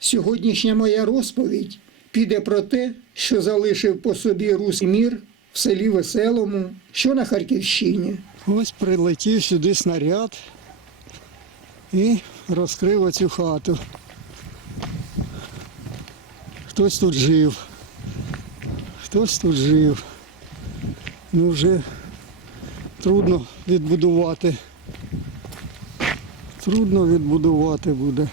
Сьогоднішня моя розповідь піде про те, що залишив по собі руський мір в селі Веселому, що на Харківщині. Ось прилетів сюди снаряд і розкрив оцю хату. Хтось тут жив. Хтось тут жив. Ну вже трудно відбудувати. Трудно відбудувати буде.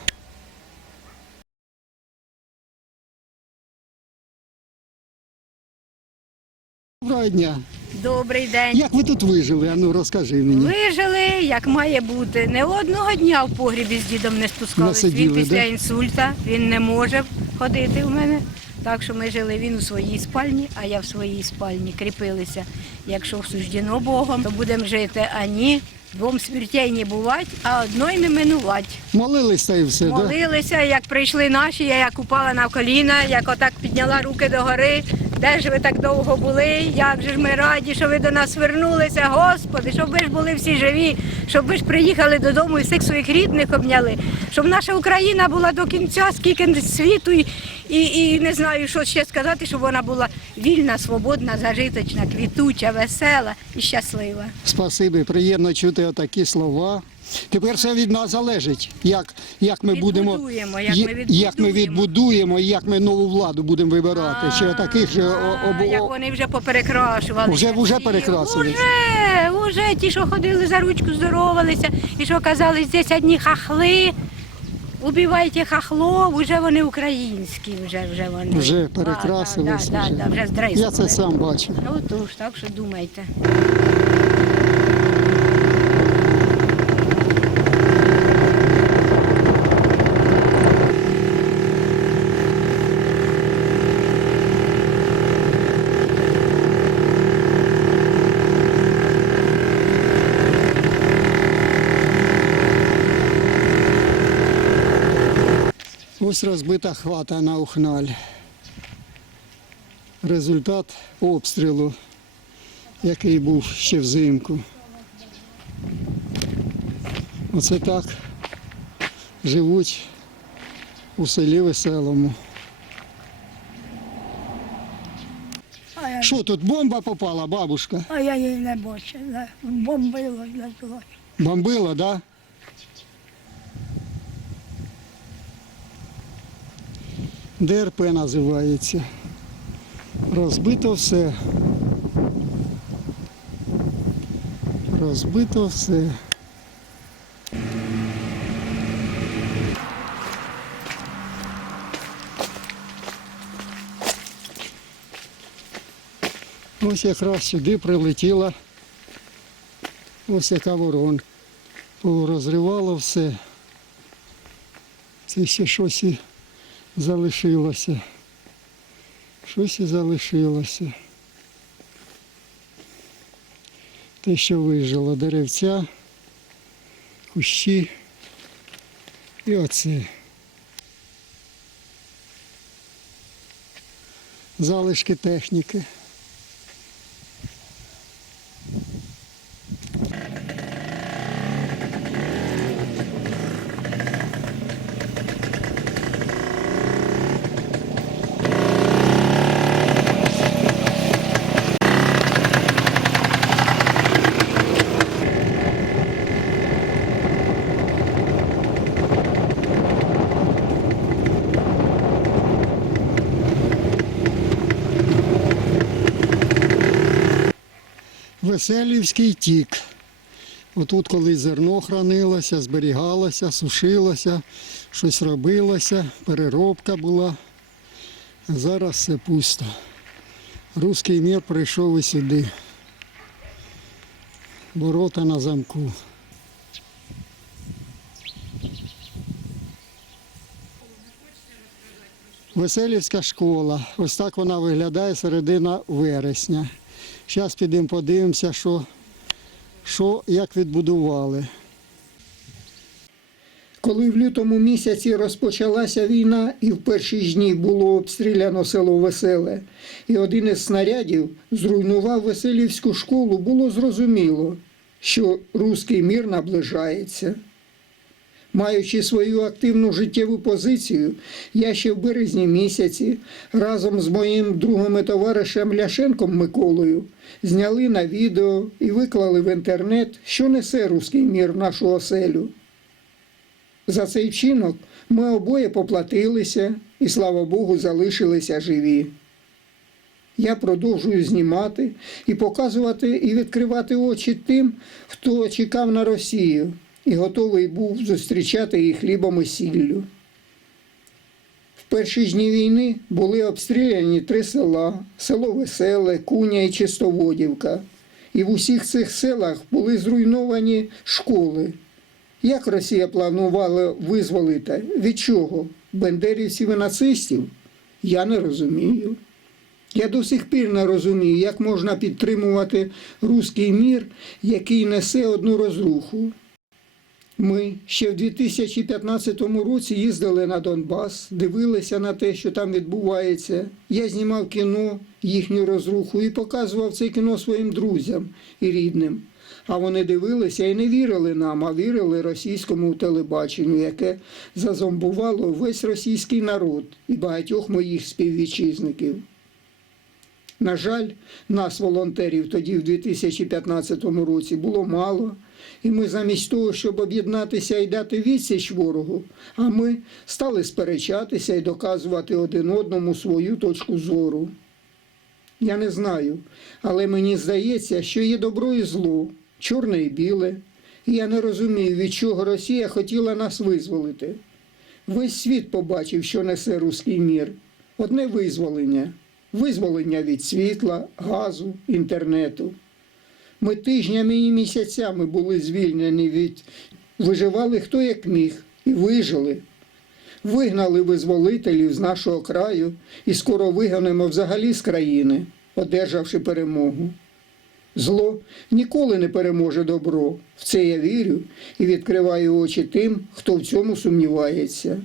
Доброго дня. Добрий день. Як ви тут вижили? А ну розкажи мені. Вижили, як має бути. Не одного дня в погрібі з дідом не спускались. Він після да? інсульта, він не може ходити в мене. Так що ми жили він у своїй спальні, а я в своїй спальні. Кріпилися. Якщо суждено Богом, то будемо жити. А ні, двом смертей не бувати, а одної не минувати. Молились та і все, так? Да? Молилися, як прийшли наші, я як упала на коліна, як отак підняла руки догори. Де ж ви так довго були? Як же ж ми раді, що ви до нас вернулися, Господи, щоб ви ж були всі живі, щоб ви ж приїхали додому і всіх своїх рідних обняли, щоб наша Україна була до кінця, скільки світу, і, і, і не знаю, що ще сказати, щоб вона була вільна, свободна, зажиточна, квітуча, весела і щаслива. Спасибі, приємно чути отакі слова. Тепер все від нас залежить, як, як ми будемо Відбудуємо, як ми як ми відбудуємо. відбудуємо, і як ми нову владу будемо вибирати. Чи таких же о- А, обо- як вони вже поперекрашували. Вже- вже перекрасили. Уже, уже ті, що ходили за ручку, здоровалися, і що казали, здесь одні хахли. Убивайте хахлов, вже вони українські, вже, вже вони. Вже перекрасилися, Да, да, вже. да, вже Я це сам бачу. Ну тож, так що думайте. Ось розбита хвата на Ухналь. Результат обстрілу, який був ще взимку. Оце так живуть у селі Веселому. Що тут бомба попала, бабушка? а я її не бачила. Бомбило для того. Бомбила, да? ДРП називається. Розбито все. Розбито все. Ось якраз сюди прилетіла ось яка воронка. Розривало все. Це ще щось залишилося. Щось і залишилося. Те, що вижило, деревця, кущі і оце. Залишки техніки. Веселівський тік. Отут колись зерно хранилося, зберігалося, сушилося, щось робилося, переробка була. Зараз все пусто. Руський мір прийшов і сюди. Ворота на замку. Веселівська школа. Ось так вона виглядає середина вересня. Зараз підемо подивимося, що, що як відбудували. Коли в лютому місяці розпочалася війна і в перші дні було обстріляно село Веселе, і один із снарядів зруйнував Веселівську школу, було зрозуміло, що руський мір наближається. Маючи свою активну життєву позицію, я ще в березні місяці разом з моїм другом і товаришем Ляшенком Миколою зняли на відео і виклали в інтернет, що несе руський мір в нашу оселю. За цей вчинок ми обоє поплатилися і, слава Богу, залишилися живі. Я продовжую знімати і показувати і відкривати очі тим, хто чекав на Росію і готовий був зустрічати її хлібом і сіллю. В перші дні війни були обстріляні три села: село Веселе, Куня і Чистоводівка. І в усіх цих селах були зруйновані школи. Як Росія планувала визволити? Від чого? Бендерівців і нацистів? Я не розумію. Я до сих пір не розумію, як можна підтримувати руський мір, який несе одну розруху. Ми ще в 2015 році їздили на Донбас, дивилися на те, що там відбувається. Я знімав кіно, їхню розруху і показував це кіно своїм друзям і рідним. А вони дивилися і не вірили нам, а вірили російському телебаченню, яке зазомбувало весь російський народ і багатьох моїх співвітчизників. На жаль, нас, волонтерів, тоді в 2015 році було мало, і ми замість того, щоб об'єднатися і дати відсіч ворогу, а ми стали сперечатися і доказувати один одному свою точку зору. Я не знаю, але мені здається, що є добро і зло, чорне і біле. І я не розумію, від чого Росія хотіла нас визволити. Весь світ побачив, що несе руський мір. Одне визволення визволення від світла, газу, інтернету. Ми тижнями і місяцями були звільнені від виживали хто як міг і вижили. Вигнали визволителів з нашого краю і скоро вигонимо взагалі з країни, одержавши перемогу. Зло ніколи не переможе добро. В це я вірю і відкриваю очі тим, хто в цьому сумнівається.